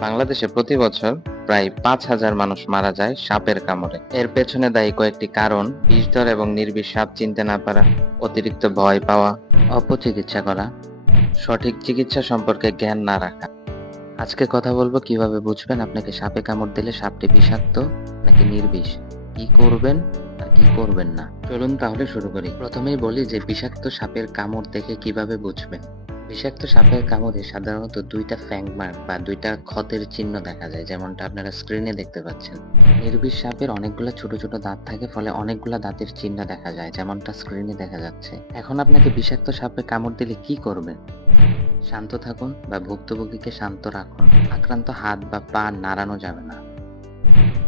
বাংলাদেশে প্রতি বছর প্রায় পাঁচ হাজার মানুষ মারা যায় সাপের কামড়ে। এর পেছনে দায়ী কয়েকটি কারণ বিষধর এবং নির্বিষ সাপ চিনতে না পারা, অতিরিক্ত ভয় পাওয়া, অপচিকিৎসা করা, সঠিক চিকিৎসা সম্পর্কে জ্ঞান না রাখা। আজকে কথা বলব কীভাবে বুঝবেন আপনাকে সাপে কামড় দিলে সাপটি বিষাক্ত নাকি নির্বিষ? কি করবেন আর কি করবেন না? চলুন তাহলে শুরু করি। প্রথমেই বলি যে বিষাক্ত সাপের কামড় দেখে কীভাবে বুঝবেন। বিষাক্ত সাপের কামড়ে সাধারণত দুইটা ফ্যাং মার্ক বা দুইটা ক্ষতের চিহ্ন দেখা যায়, যেমনটা আপনারা স্ক্রিনে দেখতে পাচ্ছেন। নির্বিষ সাপের অনেকগুলো ছোট ছোট দাঁত থাকে, ফলে অনেকগুলো দাঁতের চিহ্ন দেখা যায়, যেমনটা স্ক্রিনে দেখা যাচ্ছে। এখন আপনাকে বিষাক্ত সাপে কামড় দিলে কি করবেন? শান্ত থাকুন বা ভুক্তভোগীকে শান্ত রাখুন। আক্রান্ত হাত বা পা নাড়ানো যাবে না।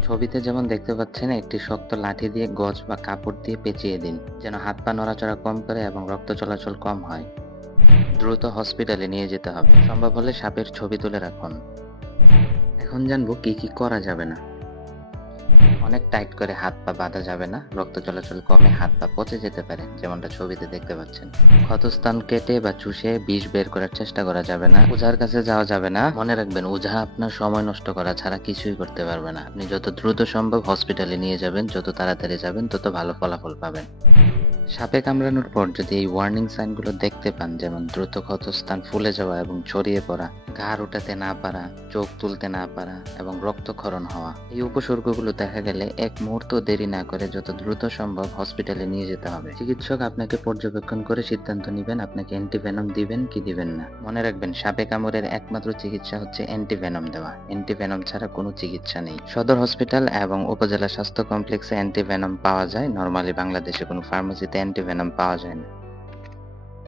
ছবিতে যেমন দেখতে পাচ্ছেন, একটি শক্ত লাঠি দিয়ে গজ বা কাপড় দিয়ে পেঁচিয়ে দিন, যেন হাত পা নড়াচড়া কম করে এবং রক্ত চলাচল কম হয়। দ্রুত হসপিটালে নিয়ে যেতে হবে। সম্ভব হলে সাপের ছবি তুলে রাখুন। এখন জানব কি কি করা যাবে না। অনেক টাইট করে হাত পা বাঁধা যাবে না। রক্ত চলাচল কমে হাত পা পচে যেতে পারে, যেমনটা ছবিতে দেখতে পাচ্ছেন। ক্ষতস্থান কেটে বা চুষে বিষ বের করার চেষ্টা করা যাবে না। ওঝার কাছে যাওয়া যাবে না। মনে রাখবেন ওঝা আপনার সময় নষ্ট করা ছাড়া কিছুই করতে পারবে না। আপনি যত দ্রুত সম্ভব হসপিটালে নিয়ে যাবেন, যত তাড়াতাড়ি যাবেন, তত ভালো ফলাফল পাবেন। সাপে কামড়ানোর পর যদি এই ওয়ার্নিং সাইনগুলো দেখতে পান, যেমন দ্রুত ক্ষতস্থান ফুলে যাওয়া এবং ছড়িয়ে পড়া ঘাড় উঠাতে না পারা, চোখ তুলতে না পারা এবং রক্তক্ষরণ হওয়া, এই উপসর্গগুলো দেখা গেলে এক মুহূর্ত দেরি না করে যত দ্রুত সম্ভব হসপিটালে নিয়ে যেতে হবে। চিকিৎসক আপনাকে পর্যবেক্ষণ করে সিদ্ধান্ত নেবেন, আপনাকে অ্যান্টিভেনম দিবেন কি দিবেন না। মনে রাখবেন, সাপে কামড়ের একমাত্র চিকিৎসা হচ্ছে অ্যান্টিভেনম দেওয়া। অ্যান্টিভেনম ছাড়া কোনো চিকিৎসা নেই। সদর হসপিটাল এবং উপজেলা স্বাস্থ্য কমপ্লেক্সে অ্যান্টিভেনম পাওয়া যায়। নর্মালি বাংলাদেশে কোনো ফার্মেসিতে অ্যান্টিভেনম পাওয়া যায় না